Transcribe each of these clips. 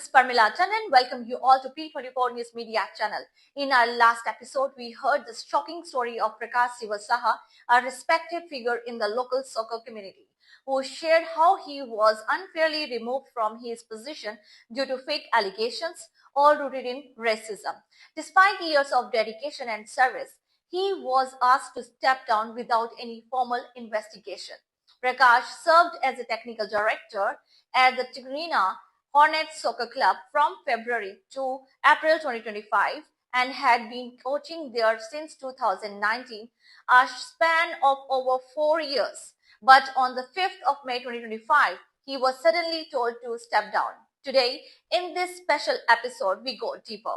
is Parmila and welcome you all to P24 News Media channel. In our last episode, we heard the shocking story of Prakash Seewosaha, a respected figure in the local soccer community, who shared how he was unfairly removed from his position due to fake allegations, all rooted in racism. Despite years of dedication and service, he was asked to step down without any formal investigation. Prakash served as a technical director at the Truganina Hornets soccer club from February to April 2025 and had been coaching there since 2019, a span of over 4 years. But on the 5th of May 2025, he was suddenly told to step down. Today, in this special episode, we go deeper.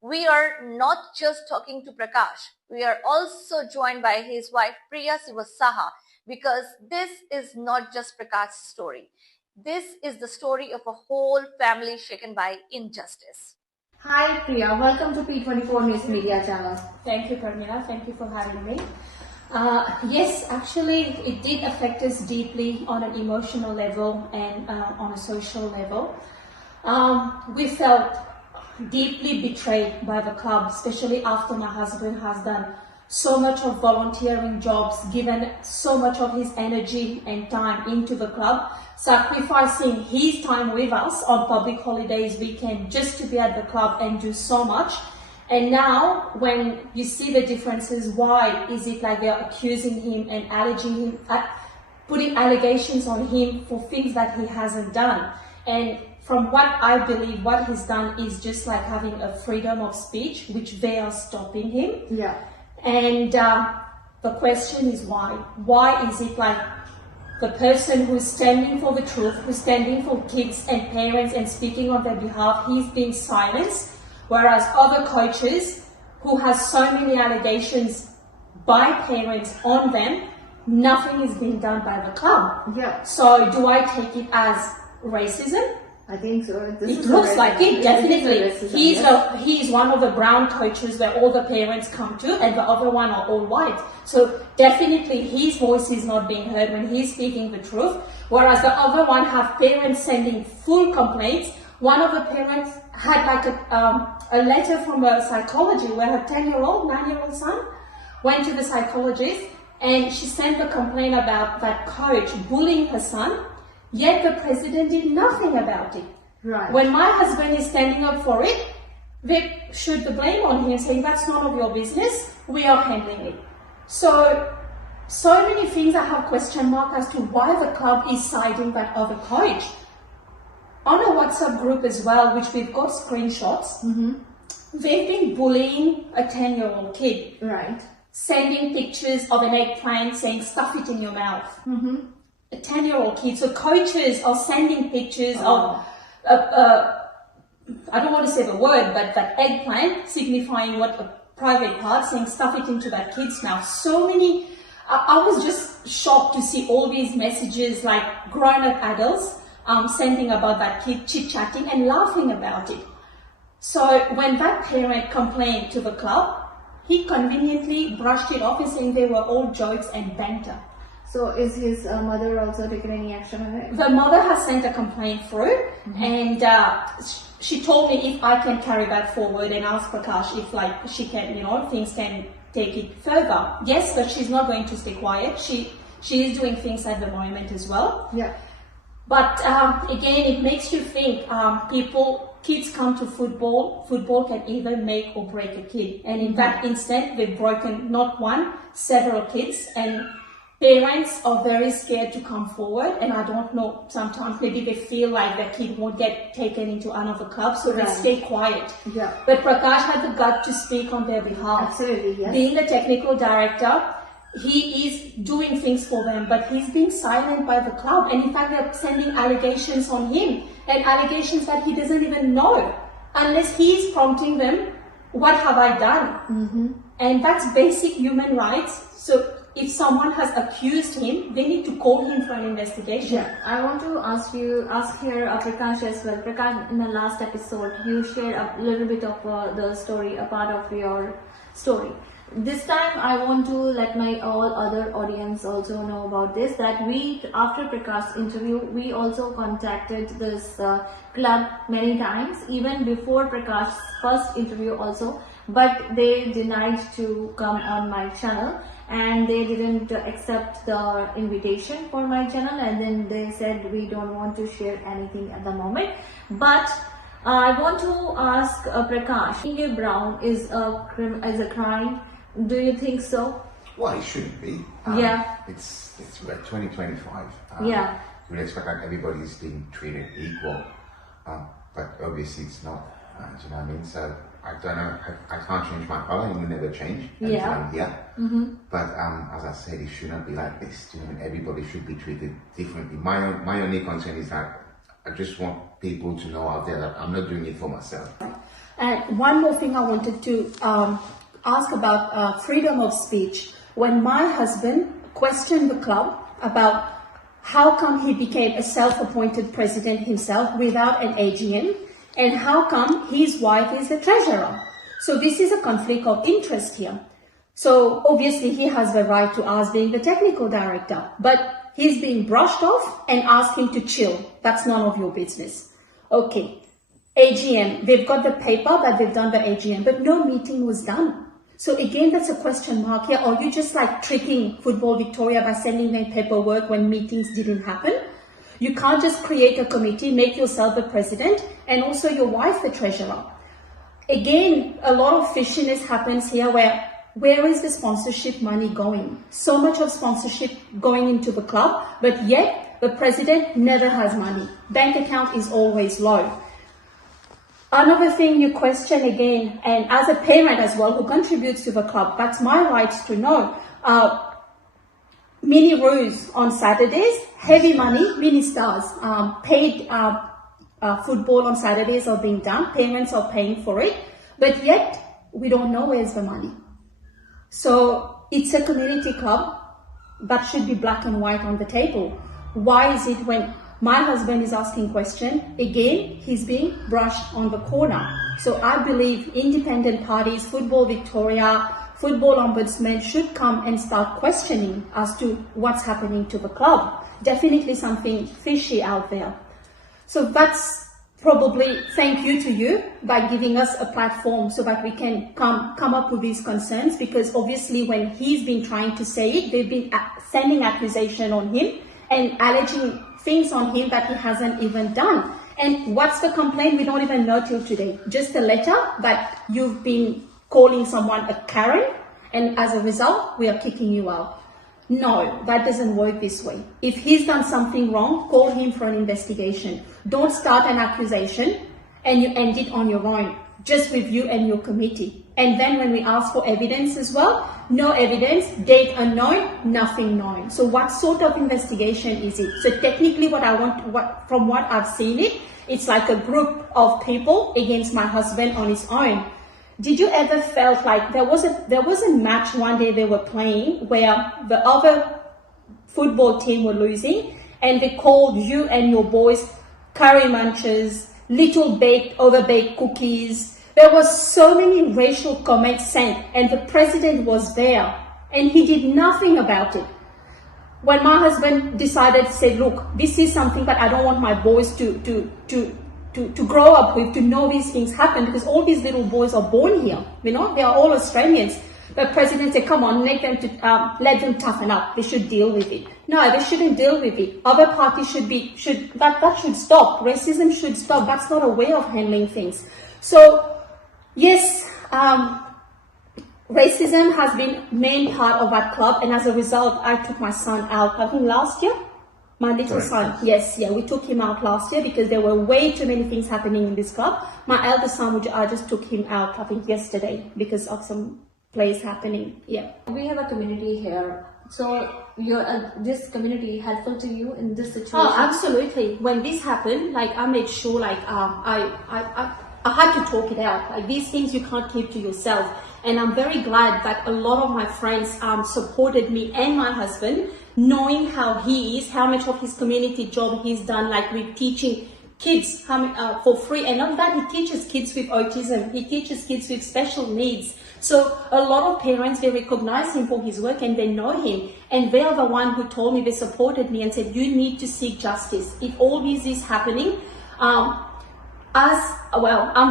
We are not just talking to Prakash, we are also joined by his wife Priya Seewoosaha, because this is not just Prakash's story. This is the story of a whole family shaken by injustice. Hi Priya, welcome to P24 News Media channel. Thank you, Parmila. Thank you for having me. Yes, actually, it did affect us deeply on an emotional level and on a social level. We felt deeply betrayed by the club, especially after my husband has done so much of volunteering jobs, given so much of his energy and time into the club, sacrificing his time with us on public holidays, weekend, just to be at the club and do so much. And now, when you see the differences, why is it like they're accusing him and alleging him, putting allegations on him for things that he hasn't done? And from what I believe, what he's done is just like having a freedom of speech, which they are stopping him. Yeah. And the question is why? Why is it like the person who's standing for the truth, who's standing for kids and parents and speaking on their behalf, he's being silenced, whereas other coaches who have so many allegations by parents on them, nothing is being done by the club. Yeah. So do I take it as racism? I think so. It looks like it, definitely. He's one of the brown coaches where all the parents come to, and the other one are all white. So definitely his voice is not being heard when he's speaking the truth, whereas the other one have parents sending full complaints. One of the parents had like a letter from a psychology where her 10-year-old, 9-year-old son went to the psychologist and she sent a complaint about that coach bullying her son. Yet the president did nothing about it. Right. When my husband is standing up for it, they shoot the blame on him, saying that's none of your business, we are handling it. So many things I have question mark as to why the club is siding that other coach. On a WhatsApp group as well, which we've got screenshots, they've been bullying a 10-year-old kid. Right. Sending pictures of an eggplant saying, stuff it in your mouth. A 10-year-old kid. So coaches are sending pictures of, I don't want to say the word, but that eggplant signifying what a private part, saying stuff it into that kid's mouth. So many, I was just shocked to see all these messages like grown-up adults sending about that kid chit-chatting and laughing about it. So when that parent complained to the club, he conveniently brushed it off and saying they were all jokes and banter. So is his mother also taking any action on it? The mother has sent a complaint through, and she told me if I can carry that forward and ask Prakash if like she can, things can take it further. Yes, but she's not going to stay quiet. She is doing things at the moment as well. Yeah. But again, it makes you think. Kids come to football. Football can either make or break a kid, and in that instant, they've broken not one, several kids, and parents are very scared to come forward, and I don't know, sometimes maybe they feel like their kid won't get taken into another club, so they stay quiet. Yeah. But Prakash had the gut to speak on their behalf. Absolutely, yes. Being the technical director, he is doing things for them, but he's being silent by the club, and in fact they're sending allegations on him, and allegations that he doesn't even know, unless he's prompting them, what have I done? And that's basic human rights. So if someone has accused him, they need to call him for an investigation. Yeah, I want to ask here Prakash as well. Prakash, in the last episode, you shared a little bit of the story, a part of your story. this time I want to let my all other audience also know about this, that we, after Prakash's interview, we also contacted this club many times, even before Prakash's first interview also, but they denied to come on my channel and they didn't accept the invitation for my channel, and then they said we don't want to share anything at the moment. But I want to ask Prakash, being a brown is a crime. Do you think so? Well, it shouldn't be. Yeah. It's we're 2025. Yeah. We'd expect that everybody's being treated equal, but obviously it's not. Do you know what I mean? So I don't know. I can't change my color, and will never change. Yeah. I'm here. But as I said, it shouldn't be like this. Do you know what I mean? Everybody should be treated differently. My only concern is that I just want people to know out there that I'm not doing it for myself. And one more thing I wanted to ask about freedom of speech. When my husband questioned the club about how come he became a self-appointed president himself without an AGM, and how come his wife is the treasurer. So this is a conflict of interest here. So obviously he has the right to ask, being the technical director, but he's being brushed off and asked him to chill. That's none of your business. Okay, AGM, they've got the paper that they've done the AGM, but no meeting was done. So again, that's a question mark here. Are you just like tricking Football Victoria by sending them paperwork when meetings didn't happen? You can't just create a committee, make yourself the president, and also your wife the treasurer. Again, a lot of fishiness happens here where is the sponsorship money going? So much of sponsorship going into the club, but yet the president never has money. Bank account is always low. Another thing you question again, and as a parent as well who contributes to the club, that's my right to know. Mini roos on Saturdays, heavy money, mini stars, paid football on Saturdays are being done, parents are paying for it, but yet we don't know where's the money. So it's a community club that should be black and white on the table. Why is it when my husband is asking question, again, he's being brushed on the corner? So I believe independent parties, Football Victoria, Football Ombudsman should come and start questioning as to what's happening to the club. Definitely something fishy out there. So that's probably thank you to you by giving us a platform so that we can come up with these concerns, because obviously when he's been trying to say it, they've been sending accusation on him and alleging things on him that he hasn't even done. And what's the complaint? We don't even know till today. Just a letter that you've been calling someone a Karen, and as a result, we are kicking you out. No, that doesn't work this way. If he's done something wrong, call him for an investigation. Don't start an accusation and you end it on your own, just with you and your committee. And then when we ask for evidence as well, no evidence, date unknown, nothing known. So what sort of investigation is it? So technically from what I've seen it's like a group of people against my husband on his own. Did you ever felt like there was a match one day they were playing where the other football team were losing and they called you and your boys curry munchers, little overbaked cookies? There was so many racial comments sent, and the president was there and he did nothing about it. When my husband decided to say, look, this is something that I don't want my boys to grow up with, to know these things happen, because all these little boys are born here, they are all Australians. The president said, come on, let them toughen up, they should deal with it. No, they shouldn't deal with it. Other parties that should stop. Racism should stop. That's not a way of handling things. So yes, racism has been main part of our club, and as a result, I took my son out, I think last year. My little son, yes, we took him out last year because there were way too many things happening in this club. My eldest son, I just took him out, I think yesterday, because of some plays happening. Yeah. We have a community here. So this community helpful to you in this situation? Oh, absolutely. When this happened, I made sure, I had to talk it out. These things you can't keep to yourself. And I'm very glad that a lot of my friends supported me and my husband, knowing how he is, how much of his community job he's done, with teaching kids for free, and not that, he teaches kids with autism, he teaches kids with special needs. So a lot of parents, they recognize him for his work and they know him, and they are the one who told me, they supported me and said, you need to seek justice. If all this is happening, I'm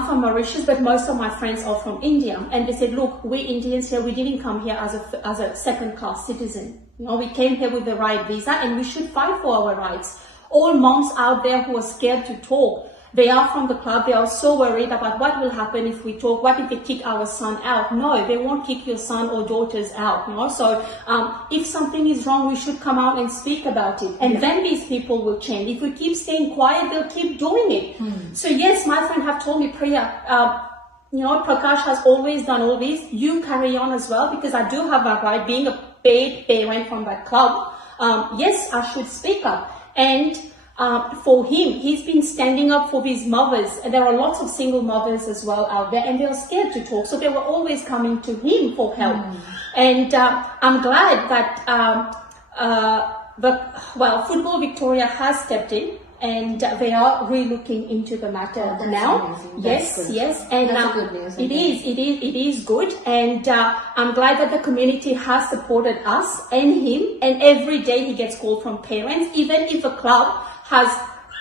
from Mauritius, but most of my friends are from India, and they said, look, we Indians here, we didn't come here as a second-class citizen. You know, we came here with the right visa, and we should fight for our rights. All moms out there who are scared to talk, they are from the club, they are so worried about what will happen if we talk, what if they kick our son out. No, they won't kick your son or daughters out, you know. So if something is wrong, we should come out and speak about it, and then these people will change. If we keep staying quiet, they'll keep doing it. So yes, my friend have told me, Priya, you know, Prakash has always done all this, you carry on as well, because I do have a right, being a paid parent from that club. Yes, I should speak up. And for him, he's been standing up for these mothers, and there are lots of single mothers as well out there, and they are scared to talk, so they were always coming to him for help. And I'm glad that Football Victoria has stepped in, and they are re-looking into the matter now. Yes, and it is good, and I'm glad that the community has supported us and him, and every day he gets called from parents, even if a club has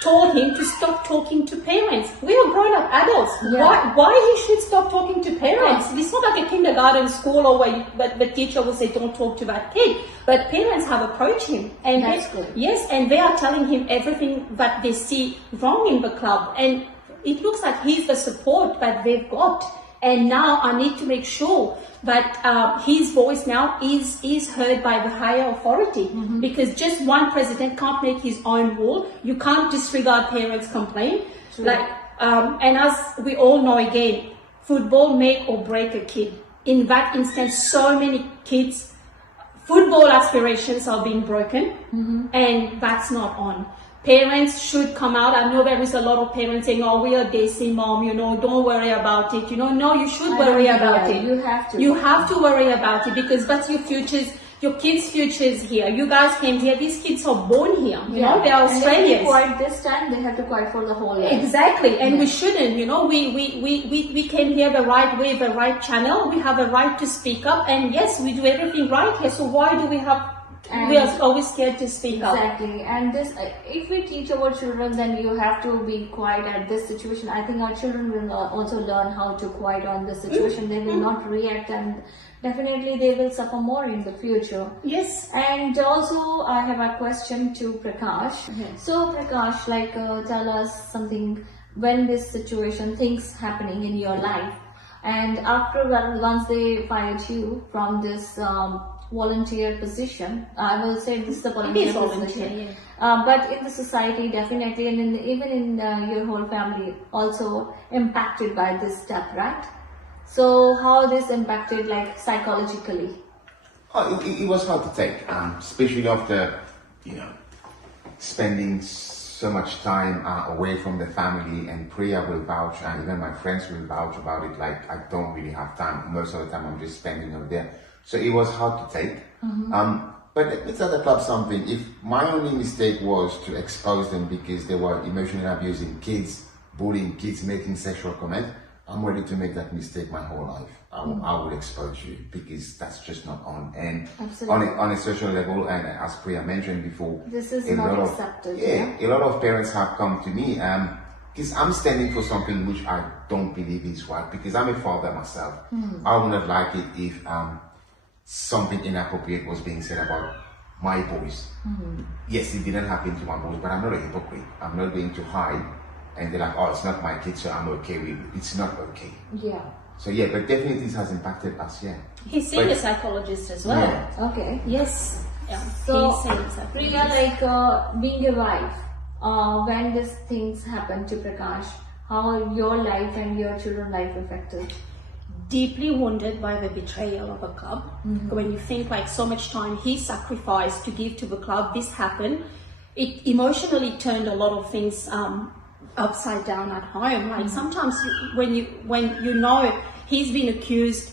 told him to stop talking to parents. We are grown-up adults. Why he should stop talking to parents? It's not like a kindergarten school or where the teacher will say, don't talk to that kid. But parents have approached him. And that's good. Yes, and they are telling him everything that they see wrong in the club. And it looks like he's the support that they've got. And now I need to make sure that his voice now is heard by the higher authority, because just one president can't make his own rule. You can't disregard parents' complaint. And as we all know, again, football make or break a kid. In that instance, so many kids' football aspirations are being broken, and that's not on. Parents should come out. I know there is a lot of parents saying, oh, we are Desi mom, you know, don't worry about it. You know, no, you should worry about it. You have to. You have to worry about it, because that's your futures, your kids' futures here. You guys came here. These kids are born here. You know, they are Australians. And this time, they have to fight for the whole life. Exactly. And we shouldn't, you know, we came here the right way, the right channel. We have a right to speak up. And yes, we do everything right here. So why do we are always scared to speak up? Exactly. And this, if we teach our children, then you have to be quiet at this situation. I think our children will also learn how to quiet on this situation. They will not react, and definitely they will suffer more in the future. Yes. And also I have a question to Prakash. So Prakash, tell us something, when this situation, things happening in your life, and after once they fired you from this volunteer position, I will say this is a volunteer position, but in the society definitely, and even in your whole family also impacted by this step, right? So how this impacted, like, psychologically? Oh, it was hard to take, especially after, you know, spending so much time away from the family, and Priya will vouch, and even my friends will vouch about it. Like, I don't really have time. Most of the time I'm just spending over there. So it was hard to take. But let's tell the club something. If my only mistake was to expose them because they were emotionally abusing kids, bullying kids, making sexual comments, I'm ready to make that mistake my whole life. I would expose you, because that's just not on. And on a social level, and as Priya mentioned before, this is not accepted. A lot of parents have come to me because I'm standing for something which I don't believe is right, because I'm a father myself. I would not like it if something inappropriate was being said about my boys. Yes, it didn't happen to my boys, but I'm not a hypocrite. I'm not going to hide. And they're like, oh, it's not my kid, so I'm okay with it. It's not okay. Yeah. So yeah, but definitely this has impacted us, yeah. He's seen a psychologist as well. Yeah. Okay. Yes. Yeah. So, he's seen a psychologist. Priya, being a wife, when these things happen to Prakash, how your life and your children's life affected? Deeply wounded by the betrayal of a club. When you think, like, so much time he sacrificed to give to the club, this happened, it emotionally turned a lot of things upside down at home. Like, sometimes when you know he's been accused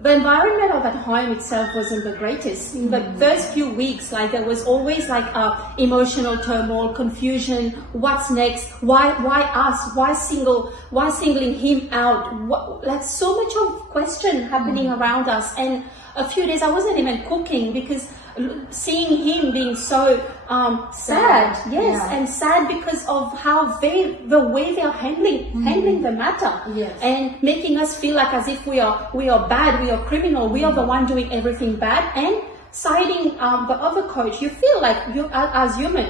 the environment of at home itself wasn't the greatest. In the first few weeks, like there was always like emotional turmoil, confusion. What's next? Why us? Why singling him out? Like so much of question happening around us. And a few days I wasn't even cooking because seeing him being so sad, yes, and sad because of how the way they are handling the matter, and making us feel like as if we are bad, we are criminal, we are the one doing everything bad, and siding the other coach. You feel like you as human,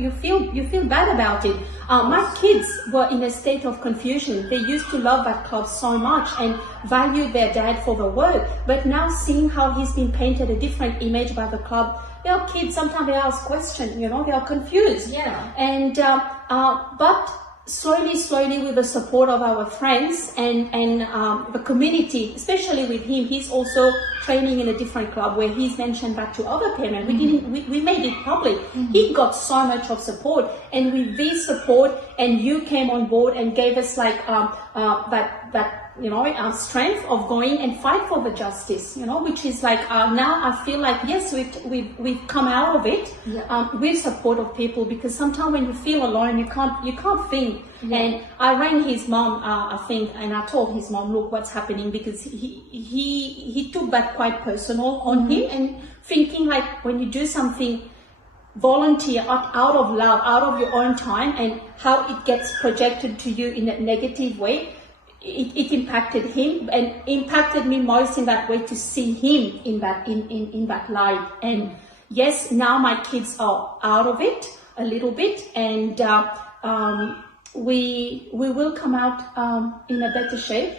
you feel bad about it. My kids were in a state of confusion. They used to love that club so much and valued their dad for the work, but now seeing how he's been painted a different image by the club, their kids sometimes they ask questions, they are confused. And but slowly with the support of our friends and the community, especially with him, he's also training in a different club where he's mentioned that to other parents. We made it public. He got so much of support, and with this support, and you came on board and gave us like that strength of going and fight for the justice, which is like now I feel like yes, we've come out of it with support of people, because sometimes when you feel alone, you can't think. And I rang his mom, I think, and I told his mom, look, what's happening, because he took that quite personal on him, and thinking like when you do something volunteer out of love, out of your own time, and how it gets projected to you in a negative way. It impacted him and impacted me most in that way, to see him in that light. And yes, now my kids are out of it a little bit, and we will come out in a better shape.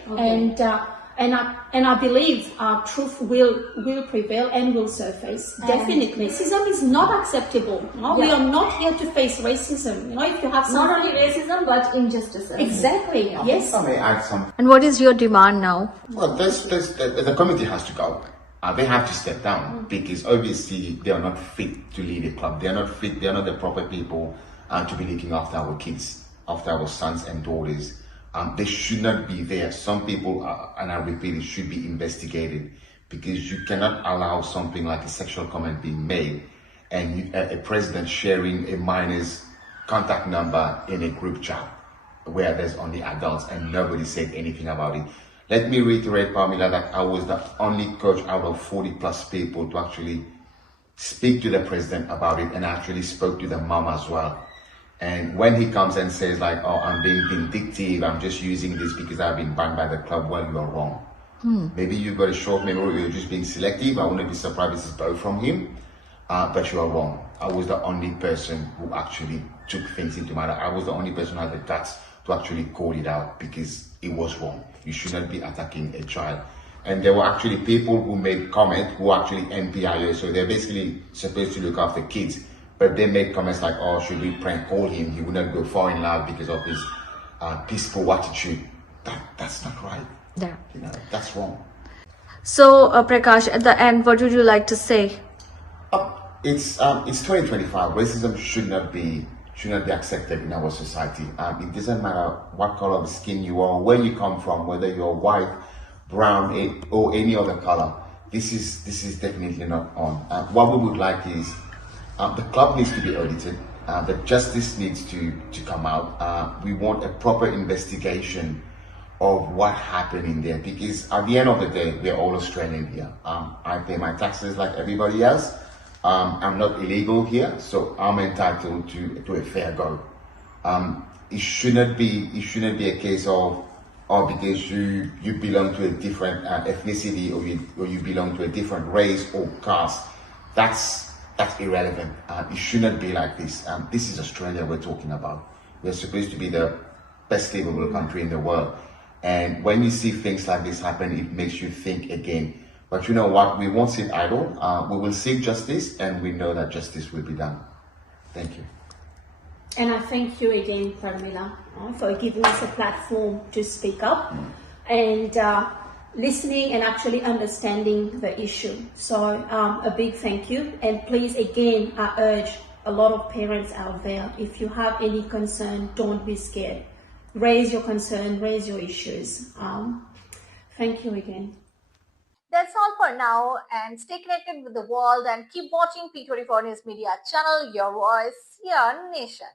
And I believe truth will prevail and will surface. Definitely, racism is not acceptable. We are not here to face racism. If you have not only racism but injustice. Exactly. Yes. If I may add something. And what is your demand now? Well, the committee has to go. They have to step down, because obviously they are not fit to lead a club. They are not fit. They are not the proper people to be looking after our kids, after our sons and daughters. They should not be there. Some people, and I repeat, it should be investigated, because you cannot allow something like a sexual comment being made and a president sharing a minor's contact number in a group chat where there's only adults and nobody said anything about it. Let me reiterate, Pamela, that I was the only coach out of 40 plus people to actually speak to the president about it, and actually spoke to the mom as well. And when he comes and says like, oh, I'm being vindictive, I'm just using this because I've been banned by the club, well, you're wrong. Maybe you've got a short memory, or you're just being selective. I wouldn't be surprised if this is both from him, but you are wrong. I was the only person who actually took things into matter. I was the only person who had the guts to actually call it out, because it was wrong. You should not be attacking a child. And there were actually people who made comment who actually NPIO, so they're basically supposed to look after kids. But they made comments like, oh, should we prank call him? He would not go far in love because of his peaceful attitude. That's not right. Yeah. That's wrong. So, Prakash, at the end, what would you like to say? It's 2025. Racism should not be accepted in our society. It doesn't matter what color of skin you are, where you come from, whether you're white, brown, or any other color. This is definitely not on. What we would like is, the club needs to be audited. The justice needs to come out. We want a proper investigation of what happened in there, because at the end of the day, we're all Australian here. I pay my taxes like everybody else. I'm not illegal here, so I'm entitled to a fair go. It shouldn't be a case of, because you belong to a different ethnicity, or you belong to a different race or caste. That's irrelevant. It shouldn't be like this. This is Australia we're talking about. We're supposed to be the best livable country in the world. And when you see things like this happen, it makes you think again. But you know what? We won't sit idle. We will seek justice, and we know that justice will be done. Thank you. And I thank you again, Pramila, for giving us a platform to speak up and listening and actually understanding the issue. So a big thank you. And please, again, I urge a lot of parents out there, if you have any concern, don't be scared. Raise your concern, raise your issues. Thank you again. That's all for now, and stay connected with the world and keep watching P24 News Media channel, your voice, your nation.